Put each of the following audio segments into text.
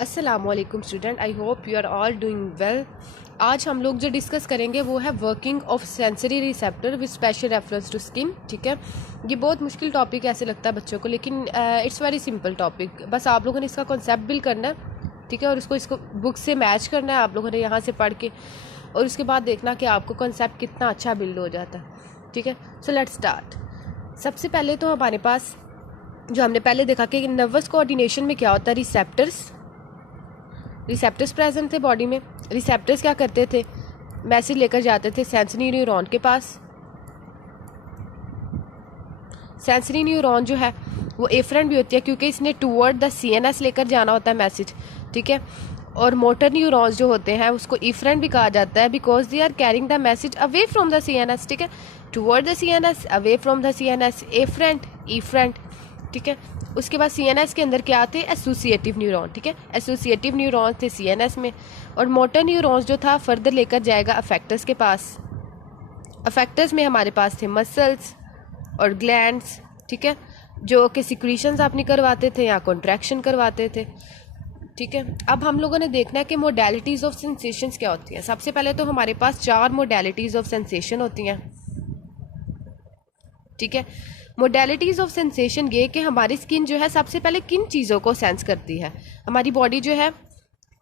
अस्सलामुअलैकुम student, I hope you are all doing well. आज हम लोग जो डिस्कस करेंगे वो है working of sensory receptor with special reference to skin. ठीक है, ये बहुत मुश्किल टॉपिक ऐसे लगता है बच्चों को, लेकिन इट्स वेरी सिंपल टॉपिक। बस आप लोगों ने इसका कॉन्सेप्ट बिल्ड करना है, ठीक है, और इसको बुक से मैच करना है आप लोगों ने यहाँ से पढ़ के, और उसके बाद देखना कि आपको कॉन्सेप्ट कितना अच्छा बिल्ड हो जाता है। ठीक है, सो लेट्स स्टार्ट। सबसे पहले तो हमारे पास जो हमने पहले देखा कि नर्वस कोऑर्डिनेशन में क्या होता है, रिसेप्टर्स प्रेजेंट थे बॉडी में। रिसेप्टर्स क्या करते थे, मैसेज लेकर जाते थे सेंसरी न्यूरॉन के पास। सेंसरी न्यूरॉन जो है वो एफरेंट भी होती है क्योंकि इसने टूवर्ड द सीएनएस लेकर जाना होता है मैसेज। ठीक है, और मोटर न्यूरॉन्स जो होते हैं उसको इफरेंट भी कहा जाता है because they are carrying the message away from the CNS. ठीक है, toward the CNS, away from the CNS, efferent, efferent. ठीक है, उसके बाद सीएनएस के अंदर क्या आते हैं, एसोसिएटिव न्यूरॉन। ठीक है, एसोसिएटिव न्यूरॉन्स थे सीएनएस में, और मोटर न्यूरॉन्स जो था फर्दर लेकर जाएगा अफेक्टर्स के पास। अफेक्टर्स में हमारे पास थे मसल्स और ग्लैंड्स। ठीक है, जो कि सिक्रीशंस अपनी करवाते थे या कॉन्ट्रैक्शन करवाते थे। ठीक है, अब हम लोगों ने देखना है कि मोडेलिटीज़ ऑफ सेंसेशंस क्या होती हैं। सबसे पहले तो हमारे पास 4 मोडेलिटीज़ ऑफ सेंसेशन होती हैं। ठीक है, मोडेलिटीज़ ऑफ सेंसेशन ये कि हमारी स्किन जो है सबसे पहले किन चीज़ों को सेंस करती है, हमारी बॉडी जो है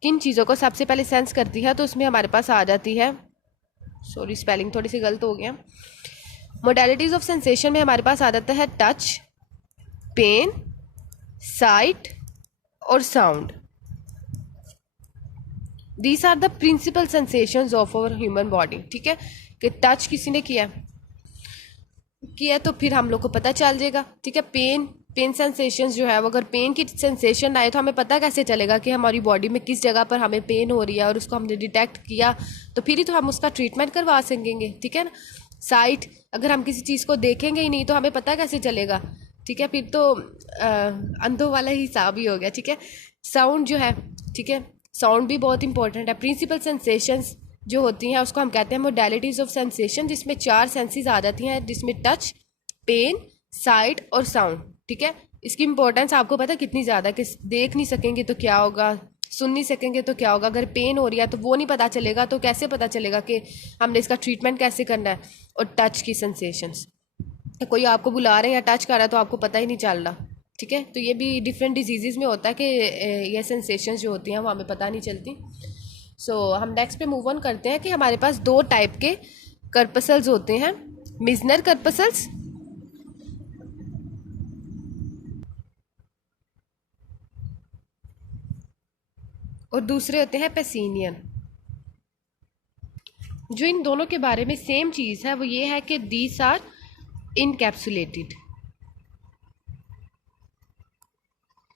किन चीज़ों को सबसे पहले सेंस करती है, तो उसमें हमारे पास आ जाती है, सॉरी स्पेलिंग थोड़ी सी गलत हो गया। मोडेलिटीज़ ऑफ सेंसेशन में हमारे पास आ जाता है टच, पेन, साइट और sound. These are the principal sensations of our human body. ठीक है, कि टच किसी ने किया तो फिर हम लोग को पता चल जाएगा। ठीक है, पेन सेंसेशंस जो है वो, अगर पेन की सेंसेशन आए तो हमें पता कैसे चलेगा कि हमारी बॉडी में किस जगह पर हमें पेन हो रही है, और उसको हमने डिटेक्ट किया तो फिर ही तो हम उसका ट्रीटमेंट करवा सकेंगे। ठीक है ना। साइट, अगर हम किसी चीज़ को देखेंगे ही नहीं तो हमें पता कैसे चलेगा। ठीक है, फिर तो अंधों वाला हिसाब ही हो गया। ठीक है, साउंड जो है, ठीक है, साउंड भी बहुत इंपॉर्टेंट है। प्रिंसिपल सेंसेशंस जो होती हैं उसको हम कहते हैं मोडेलिटीज़ ऑफ सेंसेशन, जिसमें 4 सेंसेस आ जाती हैं, जिसमें टच, पेन, साइट और साउंड। ठीक है, इसकी इंपॉर्टेंस आपको पता है कितनी ज़्यादा, कि देख नहीं सकेंगे तो क्या होगा, सुन नहीं सकेंगे तो क्या होगा, अगर पेन हो रही है तो वो नहीं पता चलेगा, तो कैसे पता चलेगा कि हमने इसका ट्रीटमेंट कैसे करना है। और टच की सेंसेशंस, तो कोई आपको बुला रहे हैं या टच कर रहा है तो आपको पता ही नहीं चल रहा। ठीक है, तो ये भी डिफरेंट डिजीज़ में होता है कि ये सेंसेशंस जो होती हैं वो हमें पता नहीं चलती। हम नेक्स्ट पे मूव ऑन करते हैं कि हमारे पास 2 टाइप के कर्पसल्स होते हैं, मिजनर कर्पसल्स और दूसरे होते हैं पेसिनियन। जो इन दोनों के बारे में सेम चीज़ है वो ये है कि दीज आर इनकैप्सुलेटेड।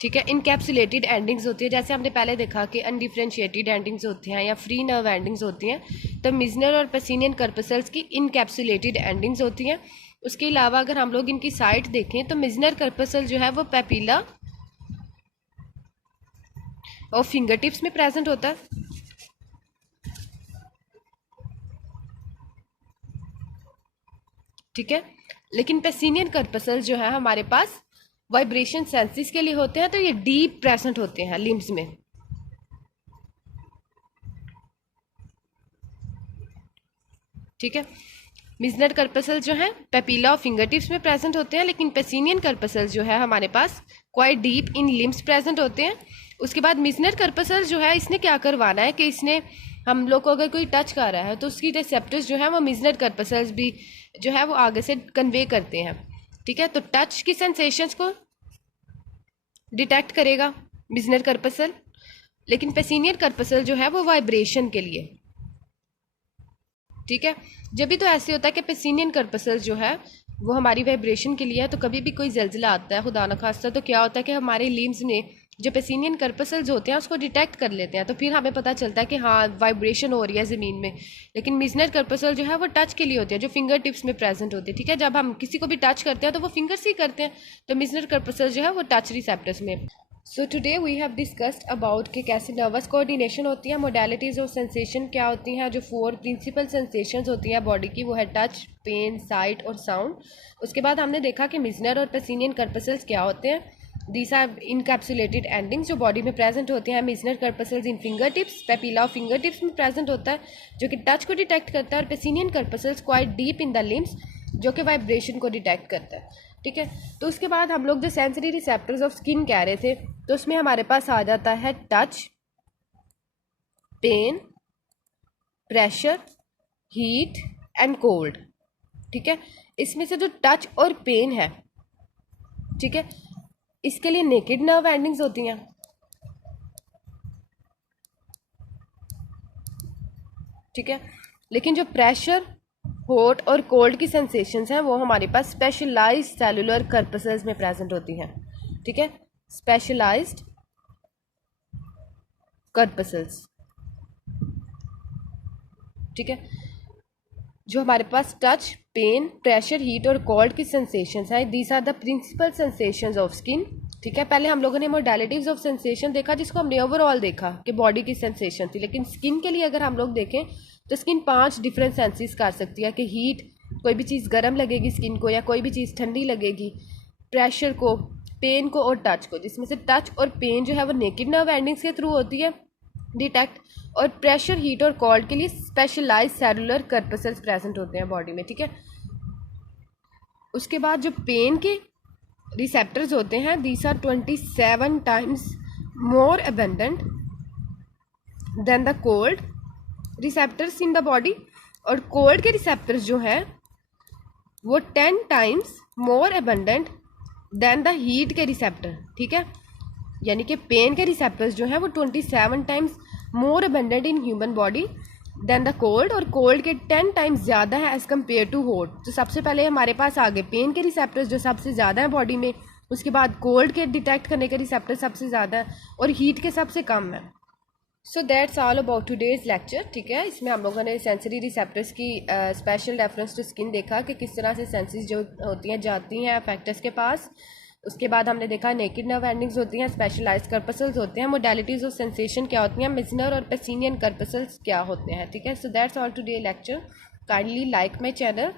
ठीक है, इनकैप्सुलेटेड एंडिंग्स होती है, जैसे हमने पहले देखा कि अनडिफ्रेंशिएटेड एंडिंग्स होती हैं या फ्री नर्व एंडिंग्स होती हैं, तो मिजनर और पेसिनियन कर्पसल्स की इनकैप्सुलेटेड एंडिंग्स होती हैं। उसके अलावा अगर हम लोग इनकी साइट देखें तो मिजनर कर्पसल जो है वो पेपिला और फिंगर टिप्स में प्रेजेंट होता है। ठीक है, लेकिन पेसिनियन कर्पसल जो है हमारे पास वाइब्रेशन सेंसिस के लिए होते हैं, तो ये डीप प्रेजेंट होते हैं लिम्स में। ठीक है, मिजनर कर्पसल जो है पेपिला और फिंगर टिप्स में प्रेजेंट होते हैं, लेकिन पेसिनियन कर्पसल जो है हमारे पास quite deep in limbs present होते हैं। उसके बाद मिजनर कर्पसल जो है इसने क्या करवाना है कि इसने हम लोग को अगर कोई टच कर रहा है तो उसकी रिसेप्टर्स जो है वो मिजनर कर्पसल्स भी जो है वो आगे से कन्वे करते हैं। ठीक है, तो टच की सेंसेशंस को डिटेक्ट करेगा मिजनर कर्पसल, लेकिन पेसिनियन कर्पसल जो है वो वाइब्रेशन के लिए। ठीक है, जब भी तो ऐसे होता है कि पेसिनियन कर्पसल जो है वो हमारी वाइब्रेशन के लिए है, तो कभी भी कोई जलजिला आता है खुदा न खास्ता तो क्या होता है कि हमारे लिम्स ने जो पेसिनियन कर्पसल्स होते हैं उसको डिटेक्ट कर लेते हैं, तो फिर हमें पता चलता है कि हाँ वाइब्रेशन हो रही है ज़मीन में। लेकिन मिजनर कर्पसल जो है वो टच के लिए होती है, जो फिंगर टिप्स में प्रेजेंट होती है। ठीक है, जब हम किसी को भी टच करते हैं तो वो फिंगर्स ही करते हैं, तो मिजनर कर्पसल जो है वो टच रिसेप्टर्स में। So today we have discussed about कि कैसे नर्वस कोऑर्डिनेशन होती है, मोडेलिटीज़ ऑफ सेंसेशन क्या होती हैं, जो 4 प्रिंसिपल सेंसेशंस होती हैं बॉडी की, वो है टच, पेन, साइट और साउंड। उसके बाद हमने देखा कि मिजनर और पेसिनियन कर्पसल्स क्या होते हैं, दीज आर इनकैप्सुलेटेड एंडिंग्स जो बॉडी में प्रेजेंट होते हैं। Meissner corpuscles in finger tips, papilla of finger tips में प्रेजेंट होता है जो कि टच को डिटेक्ट करता है, और Pacinian corpuscles quite deep in the limbs जो कि वाइब्रेशन को डिटेक्ट करता है, ठीक है। तो उसके बाद हम लोग जो सेंसरी रिसेप्टर्स ऑफ स्किन कह रहे थे, तो उसमें हमारे पास आ जाता है touch, pain, pressure, heat and cold, ठीक है। इसमें से जो टच और पेन है, ठीक है, इसके लिए नेकेड नर्व एंडिंग्स होती हैं, ठीक है। लेकिन जो प्रेशर, हॉट और कोल्ड की सेंसेशंस हैं वो हमारे पास स्पेशलाइज्ड सेलुलर कर्पसल्स में प्रेजेंट होती हैं, ठीक है, स्पेशलाइज्ड कर्पसल्स, ठीक है। जो हमारे पास टच, पेन, प्रेशर, हीट और कोल्ड की सेंसेशंस हैं, these are the principal sensations of skin, ठीक है। पहले हम लोगों ने मोडालिटीज ऑफ सेंसेशन देखा जिसको हमने ओवरऑल देखा कि बॉडी की सेंसेशन थी, लेकिन स्किन के लिए अगर हम लोग देखें तो स्किन 5 डिफरेंट सेंसेस कर सकती है कि हीट, कोई भी चीज़ गर्म लगेगी स्किन को या कोई भी चीज़ ठंडी लगेगी, प्रेशर को, पेन को और टच को, जिसमें से टच और पेन जो है वो नेकेड नर्व एंडिंग्स के थ्रू होती है डिटेक्ट, और प्रेशर, हीट और कोल्ड के लिए स्पेशलाइज्ड सेलुलर कर्पसल्स प्रेजेंट होते हैं बॉडी में, ठीक है। उसके बाद जो पेन के रिसेप्टर्स होते हैं, these are 27 times more abundant than the cold receptors in the body, और कोल्ड के रिसेप्टर्स जो हैं वो 10 times more abundant than the heat के रिसेप्टर, ठीक है। यानी कि पेन के रिसेप्टर्स जो हैं वो 27 times more abundant in human body than the cold, और कोल्ड के 10 टाइम्स ज़्यादा है एज़ कम्पेयर टू हॉट। तो सबसे पहले हमारे पास आ गए पेन के रिसेप्टर्स जो सबसे ज़्यादा है बॉडी में, उसके बाद कोल्ड के डिटेक्ट करने के रिसेप्टर सबसे ज़्यादा है, और हीट के सबसे कम है। So that's all about today's lecture, ठीक है। इसमें हम लोगों ने सेंसरी रिसेप्टर्स की स्पेशल रेफरेंस टू स्किन देखा कि किस तरह से सेंसेस जो होती हैं जाती हैं फैक्टर्स के पास। उसके बाद हमने देखा नेकेड नर्व एंडिंग्स होती हैं, स्पेशलाइज्ड कर्पसल्स होते हैं, मोडालिटीज ऑफ सेंसेशन क्या होती हैं, मिजनर और पेसिनियन कर्पसल्स क्या होते हैं, ठीक है। So that's all today lecture. Kindly like my channel,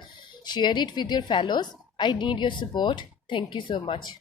share it with your fellows, I need your support, thank you so much.